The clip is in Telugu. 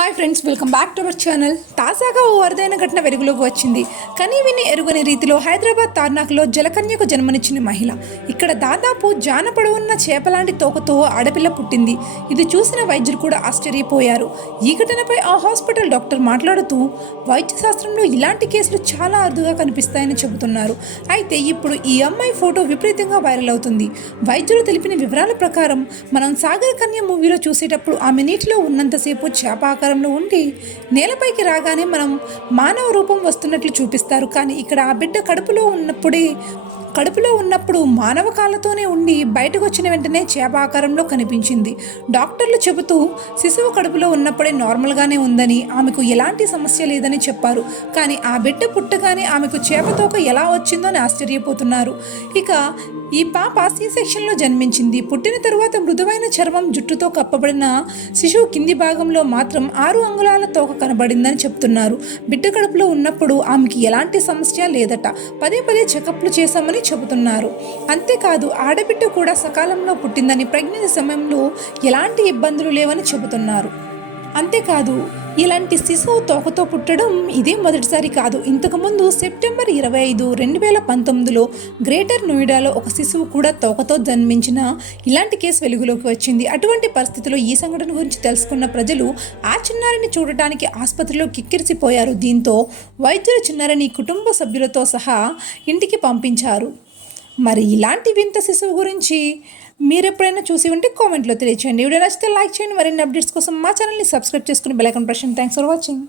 Hi friends, welcome back to our channel. తాజాగా ఓ అరుదైన ఘటన వెలుగులోకి వచ్చింది. కనీ విని ఎరుగని రీతిలో హైదరాబాద్ తార్నాక్లో జలకన్యకు జన్మనిచ్చిన మహిళ. ఇక్కడ దాదాపు జానపడవున్న చేపలాంటి తోకతో ఆడపిల్ల పుట్టింది. ఇది చూసిన వైద్యులు కూడా ఆశ్చర్యపోయారు. ఈ ఘటనపై ఆ హాస్పిటల్ డాక్టర్ మాట్లాడుతూ వైద్య శాస్త్రంలో ఇలాంటి కేసులు చాలా అరుదుగా కనిపిస్తాయని చెబుతున్నారు. అయితే ఇప్పుడు ఈ అమ్మాయి ఫోటో విపరీతంగా వైరల్ అవుతుంది. వైద్యులు తెలిపిన వివరాల ప్రకారం మనం సాగర్ కన్య మూవీలో చూసేటప్పుడు ఆమె నీటిలో ఉన్నంతసేపు చేప ఆకారంలో ఉండి నేలపైకి రాగానే మనం మానవ రూపం వస్తున్నట్లు చూపిస్తారు. కానీ ఇక్కడ ఆ బిడ్డ కడుపులో ఉన్నప్పుడు మానవ కాళ్ళతోనే ఉండి బయటకు వచ్చిన వెంటనే చేప ఆకారంలో కనిపించింది. డాక్టర్లు చెబుతూ శిశువు కడుపులో ఉన్నప్పుడే నార్మల్గానే ఉందని, ఆమెకు ఎలాంటి సమస్య లేదని చెప్పారు. కానీ ఆ బిడ్డ పుట్టగానే ఆమెకు చేపతోక ఎలా వచ్చిందో అని ఆశ్చర్యపోతున్నారు. ఇక ఈ పాప సి సెక్షన్లో జన్మించింది. పుట్టిన తరువాత మృదువైన చర్మం జుట్టుతో కప్పబడిన శిశువు కింది భాగంలో మాత్రం 6 అంగుళాల తోక కనబడిందని చెప్తున్నారు. బిడ్డ కడుపులో ఉన్నప్పుడు ఆమెకి ఎలాంటి సమస్య లేదట. పదే పదే చెకప్లు చేశామని చెబుతున్నారు. అంతేకాదు ఆడబిడ్డ కూడా సకాలంలో పుట్టిందని, ప్రెగ్నెన్సీ సమయంలో ఎలాంటి ఇబ్బందులు లేవని చెబుతున్నారు. అంతేకాదు ఇలాంటి శిశువు తోకతో పుట్టడం ఇదే మొదటిసారి కాదు. ఇంతకుముందు సెప్టెంబర్ 25, 2019లో గ్రేటర్ నోయిడాలో ఒక శిశువు కూడా తోకతో జన్మించిన ఇలాంటి కేసు వెలుగులోకి వచ్చింది. అటువంటి పరిస్థితుల్లో ఈ సంఘటన గురించి తెలుసుకున్న ప్రజలు ఆ చిన్నారిని చూడటానికి ఆసుపత్రిలో కిక్కిరిసిపోయారు. దీంతో వైద్యులు చిన్నారిని కుటుంబ సభ్యులతో సహా ఇంటికి పంపించారు. మరి ఇలాంటి వింత శిశువు గురించి మీరు ఎప్పుడైనా చూసి ఉంటే కామెంట్లో తెలియచేయండి. వీడియో నచ్చితే లైక్ చేయండి. మరిన్ని అప్డేట్స్ కోసం మా ఛానల్ని సబ్స్క్రైబ్ చేసుకుని బెల్ ఐకాన్ ప్రెస్ చేయండి. Thanks for watching.